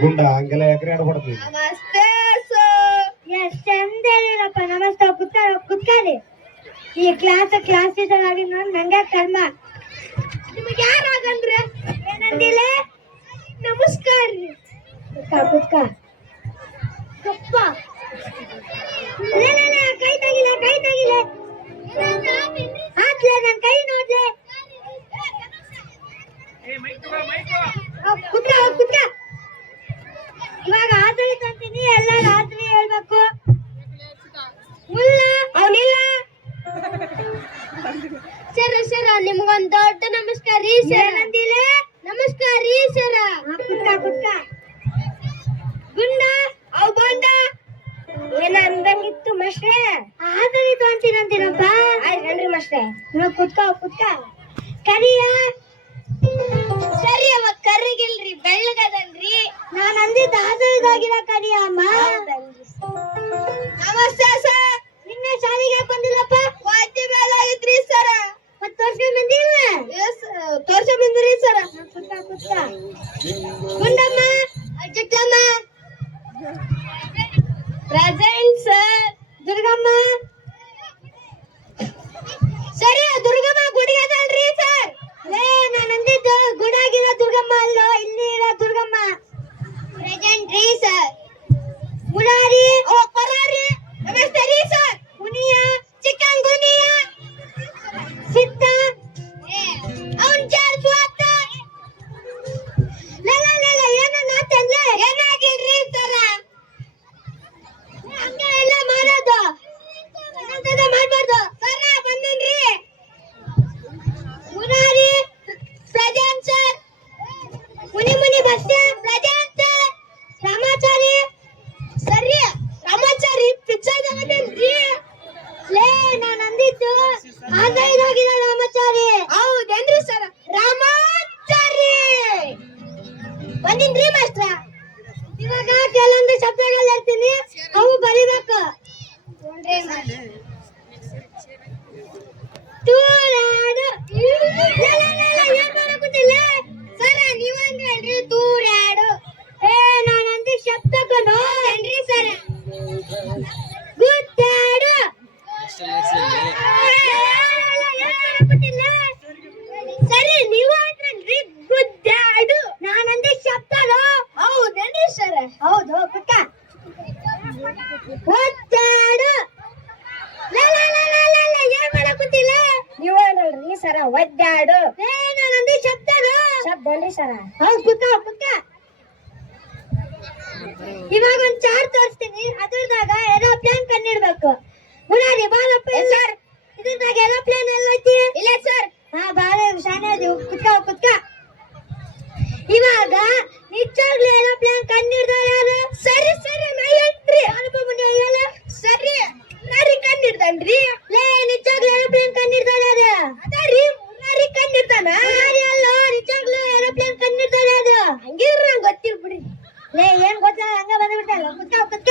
ಗುಂಡ ಹಂಗೆಲ್ಲ ಎಕರೆ ಆಡ್ಬಾರ್ದು. ನಮಸ್ತೆ ಎಷ್ಟು ಚಂದೇನಪ್ಪ. ನಮಸ್ತೆ ಕುತ್ಕಾಲಿ. ಈ ಕ್ಲಾಸ್ ಟೀಚರ್ ಆಗಿ ನಂಗೆ ಕರ್ಮ. ನಿಮಗೆ ಯಾರಾಗಂದ್ರೆ ಏನಂದಿಲ್ಲ? ನಮಸ್ಕಾರ ರೀ. ಕುತ್ಕ ಕೈ ತೆಗಿಲ್ಲ ಹಾಕ್ಲೆ ನನ್ ಕೈ ನೋಡ್ಲೆ. ಕುತ್ಕ ಇವಾಗ ಆಚರಿತ ಅಂತೀನಿ. ಎಲ್ಲ ರಾತ್ರಿ ಹೇಳ್ಬೇಕು. ಅವನಿಲ್ಲ ಸರ ನಿಮ್ಗೊಂದ್ ದೊಡ್ಡ ನಮಸ್ಕಾರ ರೀ ಸರ್. ಅಂದಿಲ್ಲ ನಮಸ್ಕಾರ ರೀ ಸರ. ಕುತ್ಕ ಗುಂಡ ಅವ್ ಬಂದ ಏನ ಅಂದಂಗಿತ್ತು ಮಸ್ಟ್ರೆ. ಆಚರಿತ ಅಂತೀನಂತೀನಪ್ಪ. ಆಯ್ತನ್ರಿ ಮಸ್ಟ್ರೆ. ಕುತ್ಕ ಕರಿಯ ಸರಿ. ಅವ ಕರಿಗಿಲ್ರಿ, ಬೆಳ್ಳಗದನ್ರಿ. ನಾನ್ ಅಂದಿದ್ದ ಆಚರಿದಾಗಿರ ಕರಿಯ ಅಮ್ಮ. ನಮಸ್ತೆ ಸರ್. ನಿನ್ನೆ ಶಾಲೆಗೆ ಯಾಕೆ ಬಂದಿಲ್ಲಪ್ಪ? ವಾದ್ಯ ಬೇಡ ಆಗಿದ್ರಿ ಸರ. ಮತ್ ತೋರ್ಸ್ಕೊಂಡ್ ಬಂದಿಲ್ಲ? ತೋರ್ಸ್ಕೊಂಡ್ ಬಂದ್ರಿ ಸರ. ಕುತ್ಕ ಗುಂಡಮ್ಮ ಅಜ್ಜಮ್ಮ ಪ್ರೆಸೆಂಟ್ ಸರ್. ದುರ್ಗಮ್ಮ ಸರಿ. ದುರ್ಗಮ್ಮ ಗುಡಿಗದಲ್ರಿ ಸರ್. ನಾನು ಅಂದಿದ್ದು ಗುಡಾಗಿರೋ ದುರ್ಗಮ್ಮ ಅಲ್ಲೋ, ಇಲ್ಲಿ ಇರೋ ದುರ್ಗಮ್ಮ. ಪ್ರೆಸೆಂಟ್ ರೀ ಸರ್. ಮುರಾರಿ ಪರಾರಿ ನಮಸ್ತೆ ರೀ ಸರ್. ಮುನಿಯ ಚಿಕನ್ ಗುನಿಯ ಸಿದ್ಧ ಅವನ್ ಚಾರ್ ಸ್ವಾತ ಏನೋ ನಾತಂದ್ರೆ ಏನಾಗಿಲ್ರಿ ಸರ. ಹಂಗೆ ಎಲ್ಲ ಮಾಡೋದು ಮಾಡ್ಬಾರ್ದು ಸರ. ಬಂದೇನ್ರಿ. Murari present sir. ಮುನಿ ಬಸ್ಸೆ ಪ್ರೆಸೆಂಟ್ ಸರ್. ರಾಮಾಚಾರಿ ಸರಿ. ರಾಮಾಚಾರಿ ಪಿಕ್ಚರ್ ತಗೊಂಡೇನ್ರಿ. ನಾನು ಅಂದಿದ್ದು ಆದಾಯದಾಗಿರೋ ರಾಮಾಚಾರಿ. ಹೌದೇನ್ರಿ ಸರ್. ರಾಮಾಚಾರಿ ಬಂದಿನ್ರಿ ಮಾಸ್ಟ್ರ. ಇವಾಗ ಕೆಲವೊಂದು ಶಬ್ದಗಳು ಹೇಳ್ತೀನಿ, ಅವು ಬರಿಬೇಕು. ತೂರಾಡು ಏನ್ ಮಾಡಕುತ್ತಿಲ್ಲ ಸರ. ನೀವಂದ್ರಿ ತೂರಾಡು. ನಾನು ಅಂದಿ ಶಬ್ದಕ್ಕನು ಏನ್ರಿ ಸರ. ಗುದ್ದಾಡು ಸರಿ. ನೀವು ಅಂದ್ರನ್ರಿ ಗುದ್ದಾಡು. ನಾನಂದಿ ಶಬ್ದನು. ಹೌದೇನ್ರಿ ಸರ. ಹೌದು. ಪುಟ್ಟ ಗುದ್ದಾಡು. ಏನ್ ಮಾಡಕುತ್ತಿಲ್ಲ? ನೀವೇನಲ್ರಿ ಸರ. ಒದ್ದಾಡು. ನಾನಂದಿ ಶಬ್ದನು. ಶಬ್ದ ಅಲ್ರಿ ಸರ. ಹೌದು. ಪುಟ್ಟ ಇವಾಗ ಒಂದ್ ಚಾರ್ಟ್ ತೋರಿಸ್ತೀನಿ. ಅದ್ರದಾಗ ಏರೋಪ್ಲೇನ್ ಕಂಡಿಡ್ಬೇಕು. ಮುರಾರಿ ಬಾಲಪ್ಪ ಸರ್. ಇದ್ರದಾಗ ಏರೋಪ್ಲೇನ್ ಎಲ್ಲ ಐತಿ? ಇಲ್ಲ ಸರ್. ಬಾಳ ಶಾನೆ ಅದು. ಕುತ್ಕ ಇವಾಗ ನಿಜವಾಗ್ಲೂ ಏರೋಪ್ಲೇನ್ ಕಂಡಿಡ್ದವ್ರು ಯಾರು? ಸರಿ ನಾ ಹೇಳ್ರಿ. ಅನುಪಮ ಹೇಳ ಸರಿ. ನಾರಿ ಕಂಡಿಡ್ದನ್ರಿ. ನಿಜವಾಗ್ಲೂ ಏರೋಪ್ಲೇನ್ ಕಂಡಿಡ್ದವ್ರು ಯಾರು? ಅದರಿ ಮುರಾರಿ ಕಂಡಿಡ್ತಾನ. ಮುರಾರಿ ಅಲ್ಲ, ನಿಜವಾಗ್ಲೂ ಏರೋಪ್ಲೇನ್ ಕಂಡಿಡ್ದವ್ರು ಯಾರು? ಹಂಗಿದ್ರ ನಂಗೆ ಗೊತ್ತಿಲ್ಲ ಬಿಡ್ರಿ. ಏನ್ ಗೊತ್ತಿಲ್ಲ, ಹಂಗ ಬಂದ್ಬಿಟ್ಟಲ್ಲ. ಕುತ್ಕ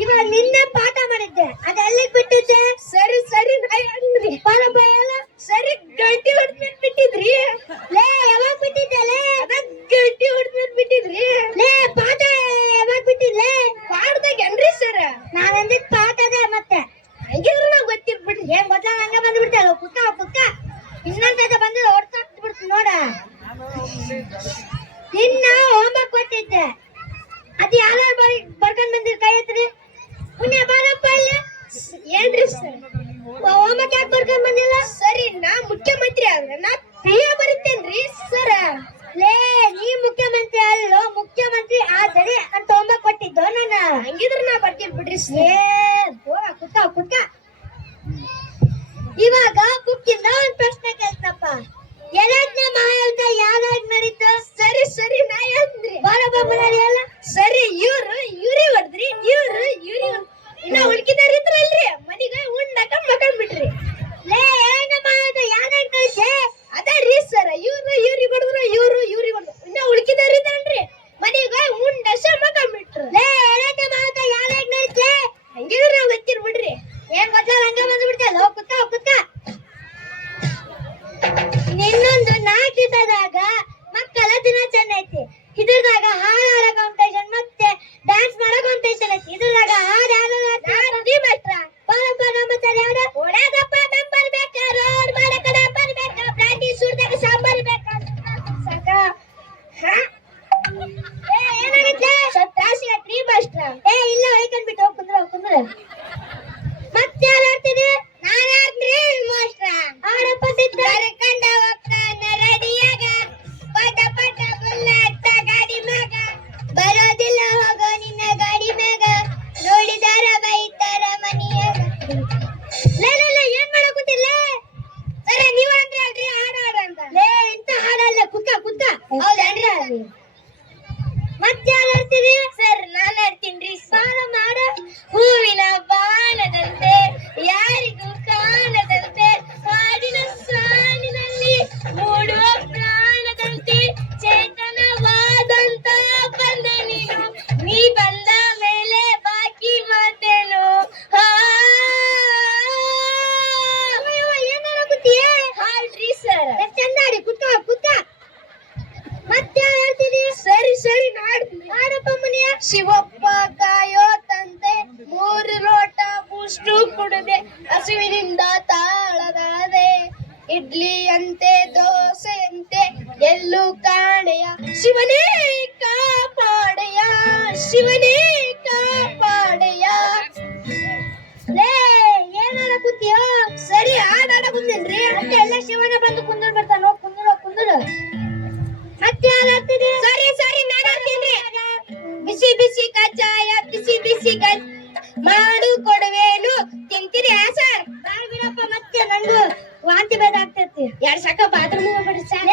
ಇವಾಗ ನಿನ್ನೆ ಪಾಠ ಮಾಡಿದ್ದೆ, ಅದೆಲ್ಲಿಗೆ ಬಿಟ್ಟಿದ್ದೆ? ಸರಿ ನಾ ಹೇಳ್ರಿ. ಬಾಲಪ್ಪ ಹೇಳ ಸರಿ. ಗಂಟಿ ಹೊಡ್ದ್ಮೇಲೆ ಬಿಟ್ಟಿದ್ರಿ. ಯಾವಾಗ ಬಿಟ್ಟಿದ್ದೆ? ಗಂಟಿ ಹೊಡ್ದ್ಮೇಲೆ ಬಿಟ್ಟಿದ್ರಿ. ಪಾಠ ಯಾವಾಗ ಬಿಟ್ಟಿದ್ಲೆ? ಪಾಠದಾಗ ಏನ್ರಿ ಸರ್. ನಾನು ಅಂದಿದ್ ಪಾಠದ ಮತ್ತೆ. ಹಂಗಿದ್ರು ನಾವು ಗೊತ್ತಿರ್ ಬಿಡ್ರಿ. ಏನ್ ಗೊತ್ತಿಲ್ಲ, ಹಂಗ ಬಂದ್ಬಿಡ್ತಲ್ಲ. ಕುತ್ಕ ಇನ್ನೊಂದ್ ಬಂದಿಲ್ಲ. ಹೊಡ್ಸಾಕ್ಬಿಡ್ತು ನೋಡ. ಇನ್ನ ಹೋಮ್ವರ್ಕ್ ಕೊಟ್ಟಿದ್ದೆ, ಅದು ಯಾರು ಬರ್ಕೊಂಡ್ ಬಂದಿರ್ ಕೈ ಎತ್ರಿ. ಪುಣ್ಯ ಬಾರಪ್ಪ ಅಲ್ಲಿ. ಏನ್ರಿ ಸರ್ ಹೋಮ್ವರ್ಕ್ ಯಾಕೆ ಬರ್ಕೊಂಡ್ ಬಂದಿಲ್ಲ? ಸರಿ. ನಾ ಮುಖ್ಯಮಂತ್ರಿ ಆದ್ರೆ ನಾ ಪ್ರಿಯ ಬರುತ್ತೇನ್ರಿ ಸರ. ನೀ ಮುಖ್ಯಮಂತ್ರಿ ಅಲ್ಲೋ, ಮುಖ್ಯಮಂತ್ರಿ ಆದರೆ ಅಂತ ಹೋಮ್ವರ್ಕ್ ಕೊಟ್ಟಿದ್ದು ನಾನು. ಹಂಗಿದ್ರೆ ನಾ ಬರ್ತೀನಿ ಬಿಡ್ರಿ. ಕುತ್ಕ ಇವಾಗ ಬುಕ್ಕಿಂದ ಒಂದ್ ಪ್ರಶ್ನೆ ಕೇಳ್ತಪ್ಪ. 2ನೇ ಮಹಾಯುದ್ಧ ಯಾವಾಗ ನಡೀತು? ಸರಿ ನಾ ಹೇಳ್ತೀನಿ. ಬಾರಪ್ಪ ಮುರಾರಿ ಅಲ್ಲ. ಸರಿ. ಇವ್ರಿ ಹೊಡೆದ್ರಿ. ಇವ್ರಿ ಇನ್ನ ಉಳ್ಕಿದಾರ ಇದ್ರಲ್ರಿ ಮನಿಗೆ ಉಂಡಾಕ ಮಕ್ಕಳ್ ಬಿಟ್ರಿ. 2ನೇ ಮಹಾಯುದ್ಧ ಯಾವಾಗ ನಡೀತೆ? ಅದ ರೀ ಸರ್. ಇವ್ರಿಗೆ ಹೊಡೆದ್ರು ಏ ಇಲ್ಲ ಹೊಯ್ಕೊಂಡ್ಬಿಟ್ಟು ಹೋಗ್ ಕುಂದ್ರ ಕುಂದ್ರ ಮತ್ತೆ ಯಾರು ಆಡ್ತೀನಿ ನಾನು ಆಡ್ತೀನಿ ಮಾಸ್ಟ್ರ ಆಡಪ್ಪ ಸಿದ್ಧ ಕರ್ಕೊಂಡ ಹೋಗ್ತಾನ ರೆಡಿಯಾಗ ಪಟ ಪಟ ಬುಲ್ಲಟ್ಟ ಗಾಡಿ ಮ್ಯಾಗ ಬರೋದಿಲ್ಲ ಹೋಗೋ ನಿನ್ನ ಗಾಡಿ ಮ್ಯಾಗ ನೋಡಿದಾರ ಬೈತಾರ ಮನಿಯಾಗ ಲೇ ಲೇ ಲೇ ಏನ್ ಮಾಡಕುತ್ತಿಲ್ಲ ಸರಿ ನೀವ್ ಅಂದ್ರೆ ಅಲ್ರಿ ಹಾಡ ಅಂತ ಲೇ ಇಂತ ಹಾಡಲ್ಲ ಕುಕ್ಕ ಕುಕ್ಕ ಹೌದನ್ರಿ ಮತ್ತೆ ಯಾರು ಆಡ್ತೀರಿ ಸರ್ ನಾನು ಆಡ್ತೀನಿ ಸಾಲ ಮಾಡ ಹೂವಿನ ಬಾಣದಂತೆ ಯಾರಿಗೂ ಕಾಣದಂತೆ ಹಾಡಿನ ಸಾಲಿನಲ್ಲಿ ಮೂಡುವ ಪ್ರಾಣದಂತೆ ಚೇತನವಾದಂತ ಬಂದೆ ನೀನು ನೀ ಬಂದ ಮೇಲೆ ಬಾಕಿ ಮಾತೇನು ಏನಾಗುತ್ತೀಯ ಹಾಡ್ರಿ ಸರ್ ಚಂದಾಡಿ ಕುತ್ತ ಕುತ್ತ ಮತ್ತೆ ಹೇಳ್ತೀನಿ ಸರಿ ಸರಿ ನಾಡಪ್ಪ ಮನೆಯ ಶಿವಪ್ಪ ಕಾಯೋ ತಂತೆ 3 ಲೋಟ ಬೂಸ್ಟು ಕುಡದೆ ಹಸುವಿನಿಂದ ತಾಳದಾದೆ ಇಡ್ಲಿ ಅಂತೆ ದೋಸೆ ಅಂತೆ ಎಲ್ಲೂ ಕಾಣೆಯ ಶಿವನೇ ಕಾಪಾಡೆಯ ಶಿವನೇ ಕಾಪಾಡೆಯ ಲೇ ಏನಾರ ಕೂತಿಯೋ ಸರಿ ಹಾಡಾಡ ಕುಂದೇನ್ರಿ ಮತ್ತೆ ಎಲ್ಲ ಶಿವನೇ ಬಂದು ಕುಂದ್ರು ಬರ್ತಾನ ಹೋಗ್ ಕುಂದ್ರು ಮತ್ತೆ ಯಾರಾಗ್ತಿದೆ ಸರಿ ಸರಿ ನಾನಾಗ್ತೀನಿ ಬಿಸಿ ಬಿಸಿ ಕಜ್ಜಾಯ ಬಿಸಿ ಬಿಸಿ ಮಾಡು ಕೊಡುವೇನು ತಿಂತೀರಿ ಸರ್ ಬಾಯ್ ಬಿಡಪ್ಪ ಮತ್ತೆ ನಂದು ವಾಂತಿ ಬೇದ ಆಗ್ತೈತಿ 2 ಸಕ ಬಾತ್ರೂಮ್ ಹೋಗ್ಬಿಡ್ರಿ ಸರ್